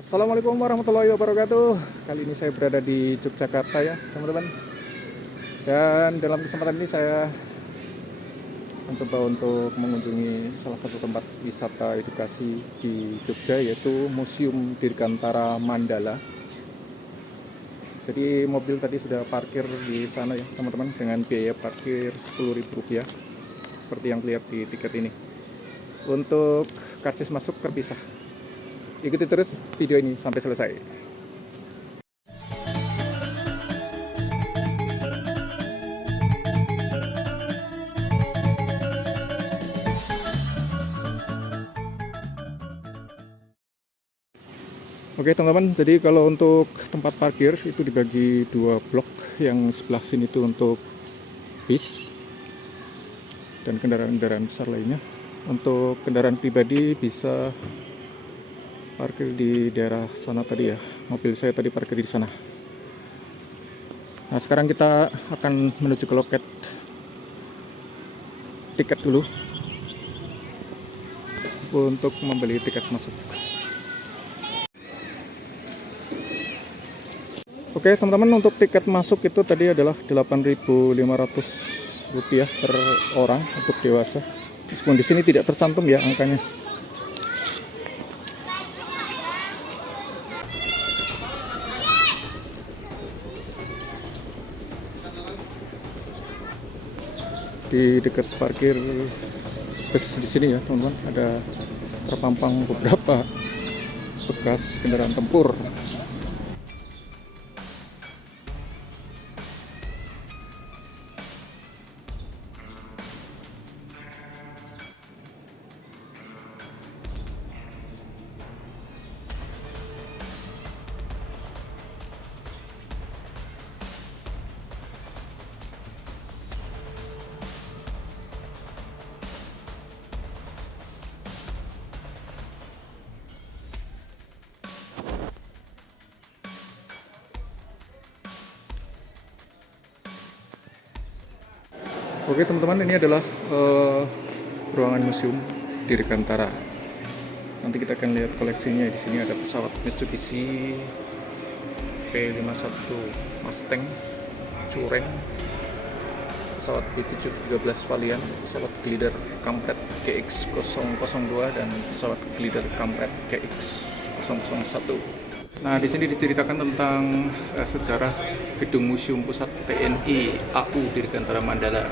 Assalamualaikum warahmatullahi wabarakatuh. Kali ini saya berada di Yogyakarta ya teman-teman. Dan dalam kesempatan ini saya mencoba untuk mengunjungi salah satu tempat wisata edukasi di Jogja, yaitu Museum Dirgantara Mandala. Jadi mobil tadi sudah parkir di sana ya teman-teman, dengan biaya parkir Rp10.000 seperti yang terlihat di tiket ini. Untuk karcis masuk terpisah. Ikuti terus video ini sampai selesai. Oke teman-teman, jadi kalau untuk tempat parkir itu dibagi dua blok. Yang sebelah sini itu untuk bis dan kendaraan-kendaraan besar lainnya. Untuk kendaraan pribadi bisa parkir di daerah sana tadi ya. Mobil saya tadi parkir di sana. Nah sekarang kita akan menuju ke loket tiket dulu untuk membeli tiket masuk. Oke teman-teman, untuk tiket masuk itu tadi adalah Rp8.500 per orang untuk dewasa. Meskipun di sini tidak tercantum ya angkanya. Di dekat parkir bus di sini ya teman-teman, ada terpampang beberapa bekas kendaraan tempur. Oke teman-teman, ini adalah ruangan museum Dirgantara. Nanti kita akan lihat koleksinya. Di sini ada pesawat Mitsubishi P51 Mustang Cureng, pesawat B713 Valiant, pesawat glider Kampret GX002 dan pesawat glider Kampret GX001. Nah, di sini diceritakan tentang sejarah gedung Museum Pusat TNI AU Dirgantara Mandala.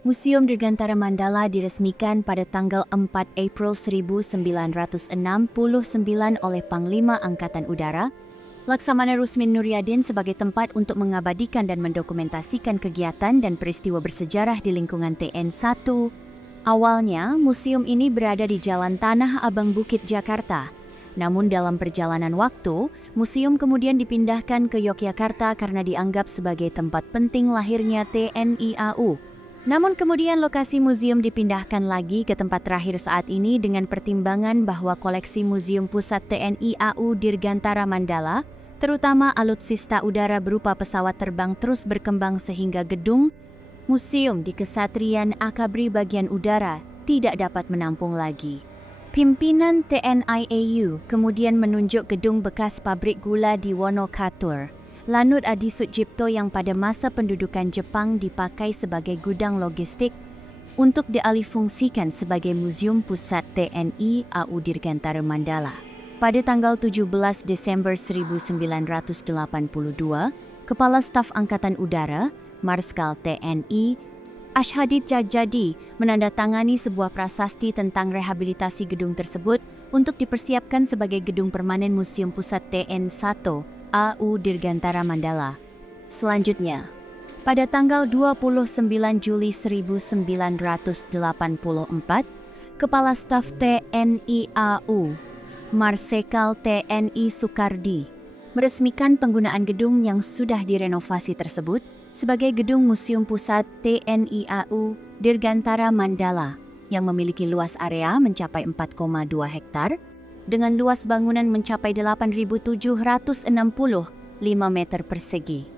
Museum Dirgantara Mandala diresmikan pada tanggal 4 April 1969 oleh Panglima Angkatan Udara, Laksamana Rusmin Nuryadin, sebagai tempat untuk mengabadikan dan mendokumentasikan kegiatan dan peristiwa bersejarah di lingkungan TN1. Awalnya, museum ini berada di Jalan Tanah Abang Bukit, Jakarta. Namun dalam perjalanan waktu, museum kemudian dipindahkan ke Yogyakarta karena dianggap sebagai tempat penting lahirnya TNI AU. Namun kemudian lokasi museum dipindahkan lagi ke tempat terakhir saat ini dengan pertimbangan bahwa koleksi Museum Pusat TNI AU Dirgantara Mandala, terutama alutsista udara berupa pesawat terbang, terus berkembang sehingga gedung museum di Kesatrian Akabri bagian udara tidak dapat menampung lagi. Pimpinan TNI AU kemudian menunjuk gedung bekas pabrik gula di Wonokatur, Lanut Adi Sutjipto, yang pada masa pendudukan Jepang dipakai sebagai gudang logistik, untuk dialihfungsikan sebagai Museum Pusat TNI AU Dirgantara Mandala. Pada tanggal 17 Desember 1982, Kepala Staf Angkatan Udara, Marskal TNI Ashadid Djajadi, menandatangani sebuah prasasti tentang rehabilitasi gedung tersebut untuk dipersiapkan sebagai gedung permanen Museum Pusat TN1 AU Dirgantara Mandala. Selanjutnya, pada tanggal 29 Juli 1984, Kepala Staf TNI AU, Marsekal TNI Soekardi, meresmikan penggunaan gedung yang sudah direnovasi tersebut sebagai Gedung Museum Pusat TNI AU Dirgantara Mandala yang memiliki luas area mencapai 4,2 hektar dengan luas bangunan mencapai 8.765 meter persegi.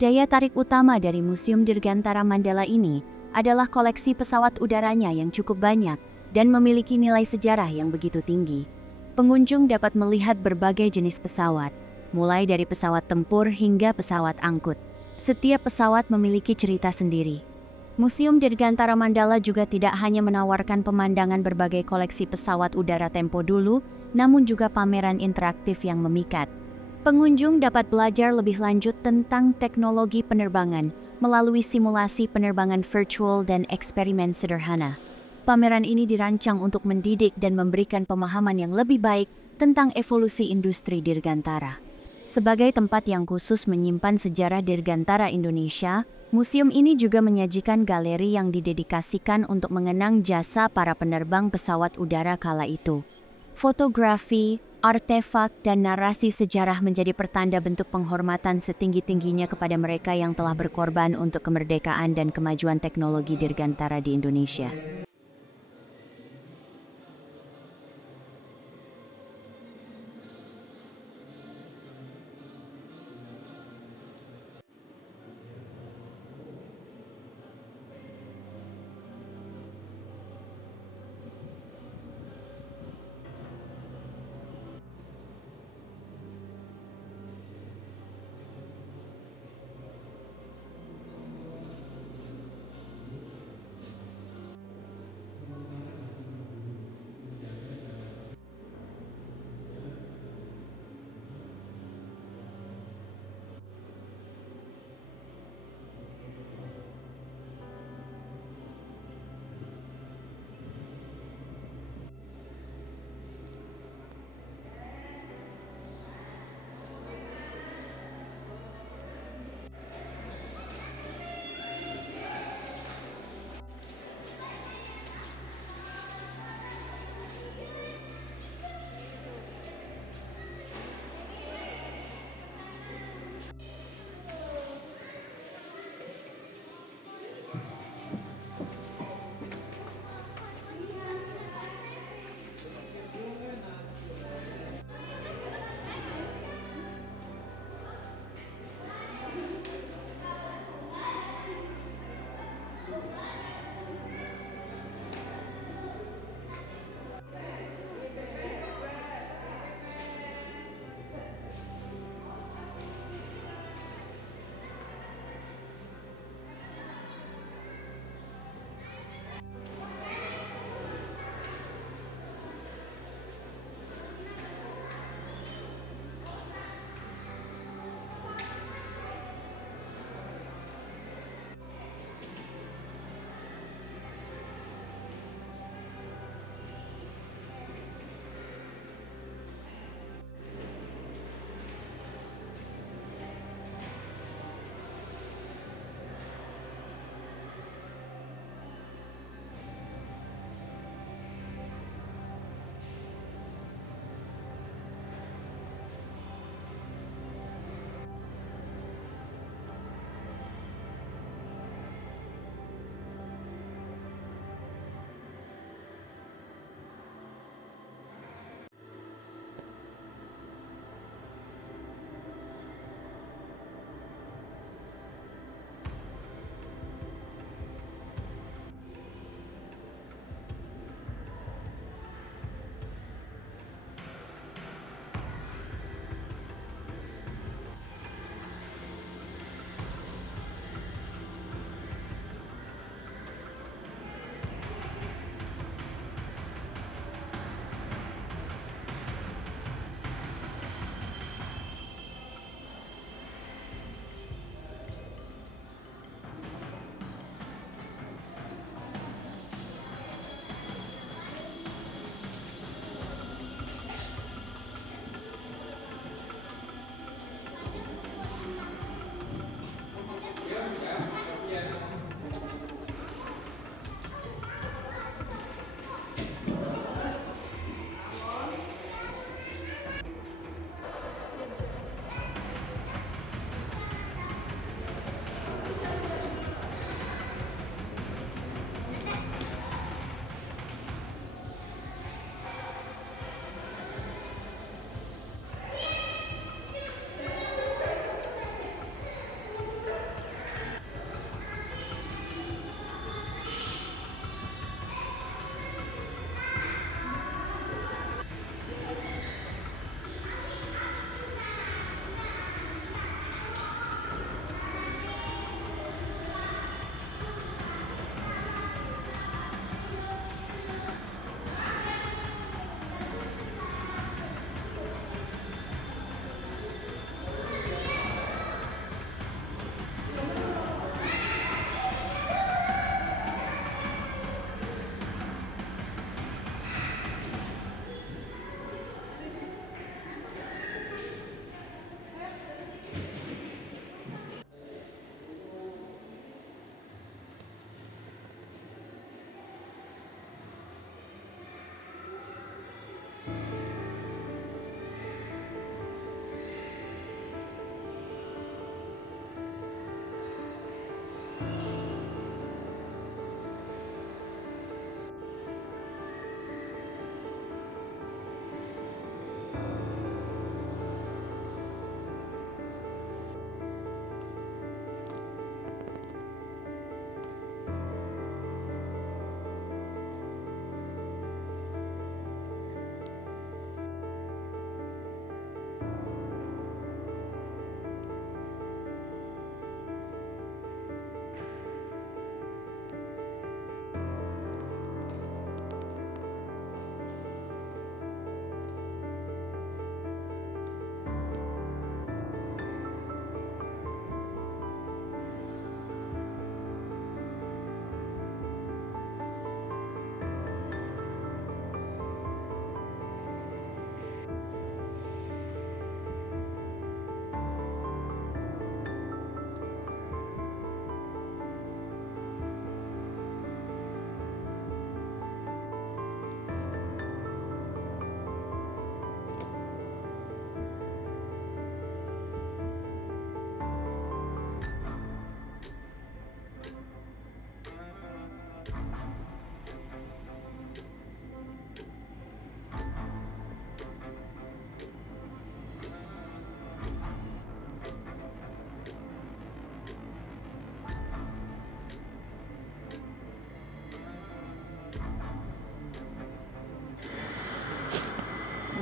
Daya tarik utama dari Museum Dirgantara Mandala ini adalah koleksi pesawat udaranya yang cukup banyak dan memiliki nilai sejarah yang begitu tinggi. Pengunjung dapat melihat berbagai jenis pesawat, mulai dari pesawat tempur hingga pesawat angkut. Setiap pesawat memiliki cerita sendiri. Museum Dirgantara Mandala juga tidak hanya menawarkan pemandangan berbagai koleksi pesawat udara tempo dulu, namun juga pameran interaktif yang memikat. Pengunjung dapat belajar lebih lanjut tentang teknologi penerbangan melalui simulasi penerbangan virtual dan eksperimen sederhana. Pameran ini dirancang untuk mendidik dan memberikan pemahaman yang lebih baik tentang evolusi industri dirgantara. Sebagai tempat yang khusus menyimpan sejarah dirgantara Indonesia, museum ini juga menyajikan galeri yang didedikasikan untuk mengenang jasa para penerbang pesawat udara kala itu. Fotografi, artefak, dan narasi sejarah menjadi pertanda bentuk penghormatan setinggi-tingginya kepada mereka yang telah berkorban untuk kemerdekaan dan kemajuan teknologi dirgantara di Indonesia.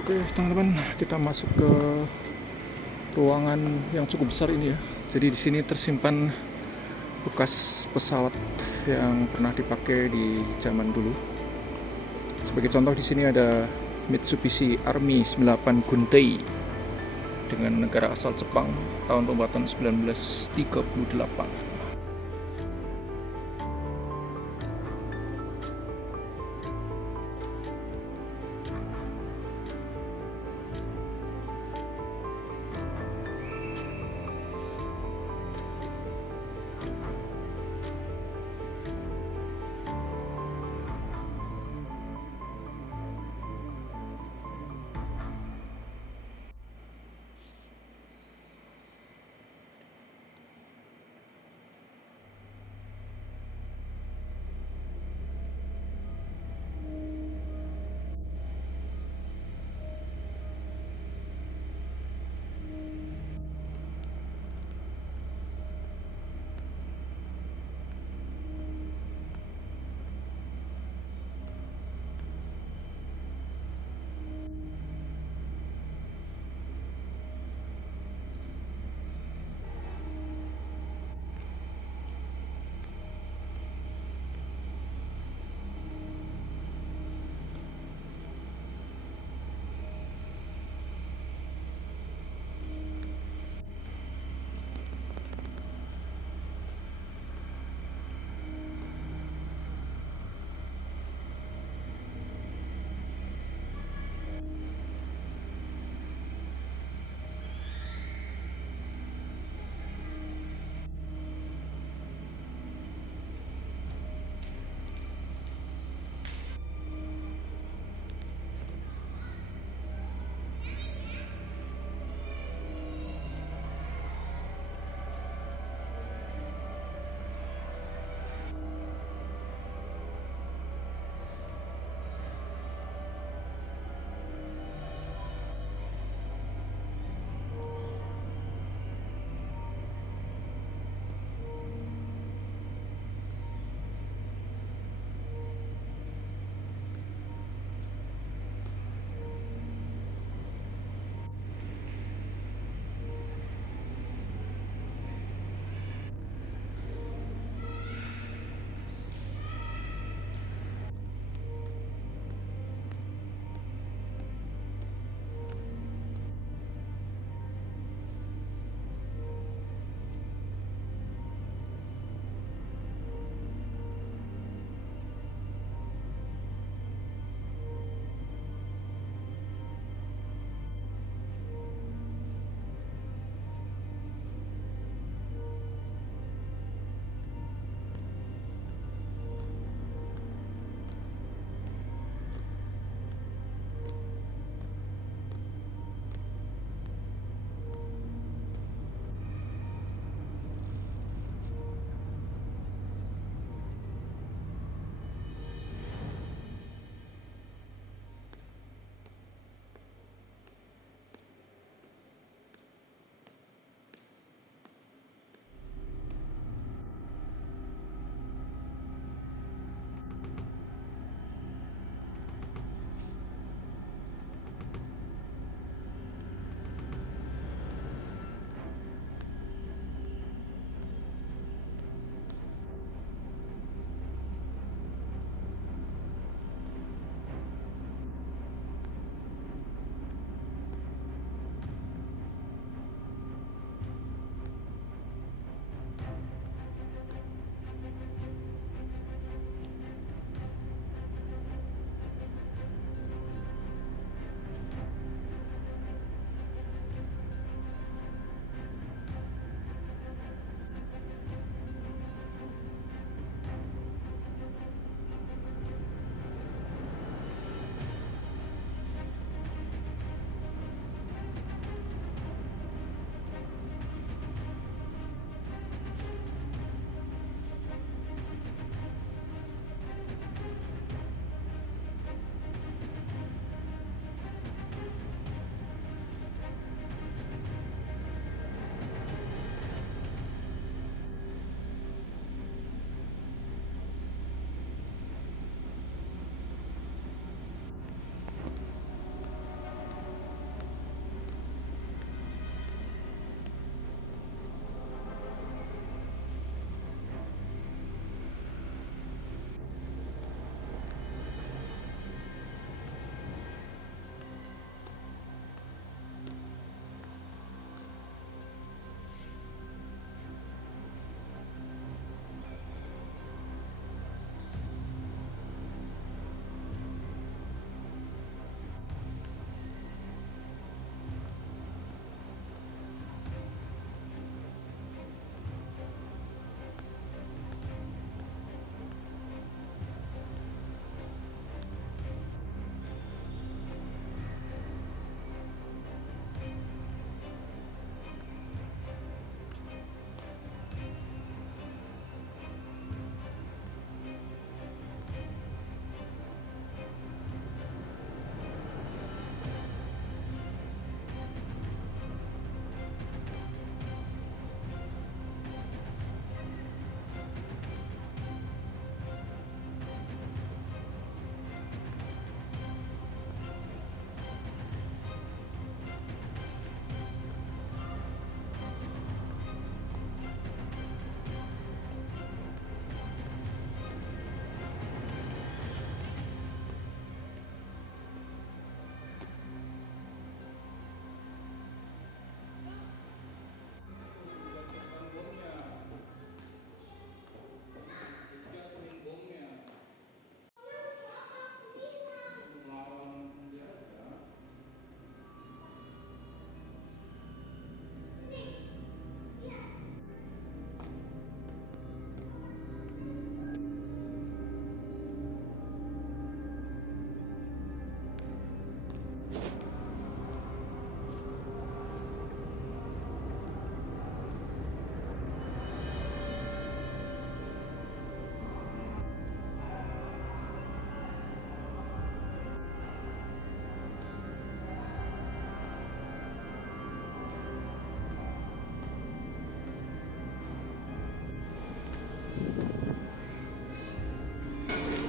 Oke teman-teman, kita masuk ke ruangan yang cukup besar ini ya. Jadi di sini tersimpan bekas pesawat yang pernah dipakai di zaman dulu. Sebagai contoh di sini ada Mitsubishi Army 98 Guntei dengan negara asal Jepang tahun pembuatan 1938.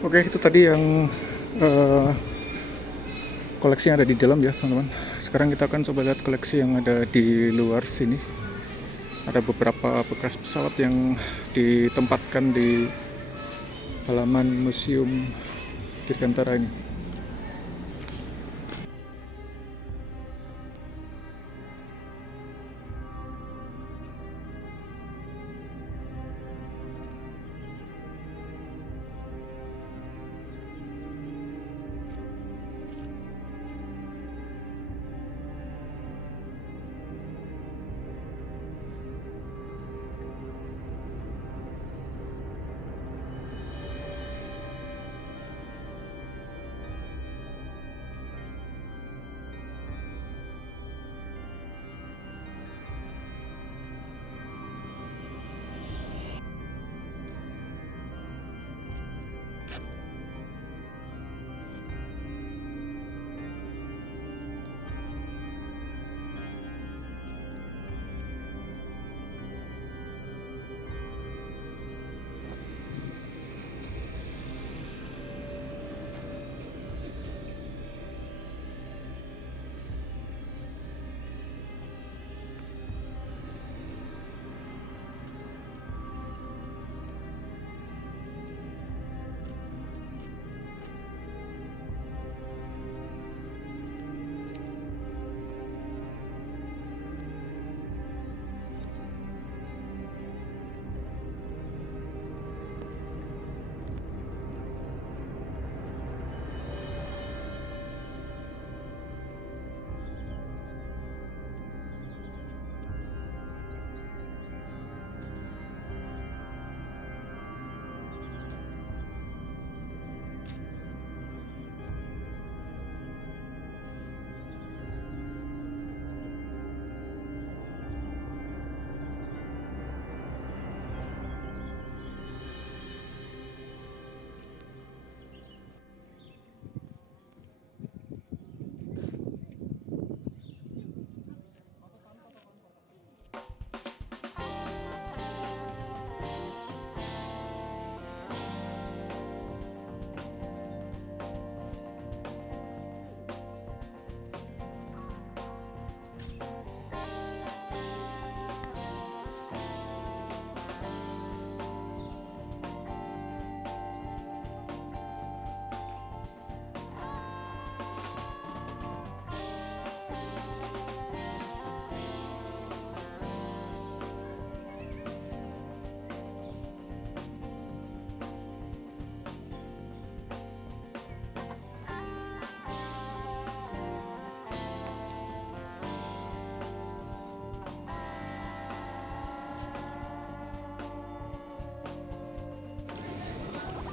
Oke, itu tadi yang koleksi yang ada di dalam ya teman-teman. Sekarang kita akan coba lihat koleksi yang ada di luar sini. Ada beberapa bekas pesawat yang ditempatkan di halaman Museum Dirgantara ini.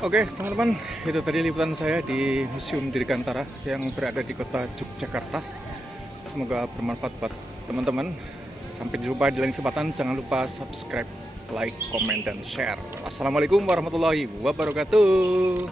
Oke teman-teman, itu tadi liputan saya di Museum Dirgantara yang berada di kota Yogyakarta. Semoga bermanfaat buat teman-teman. Sampai jumpa di lain kesempatan. Jangan lupa subscribe, like, komen, dan share. Assalamualaikum warahmatullahi wabarakatuh.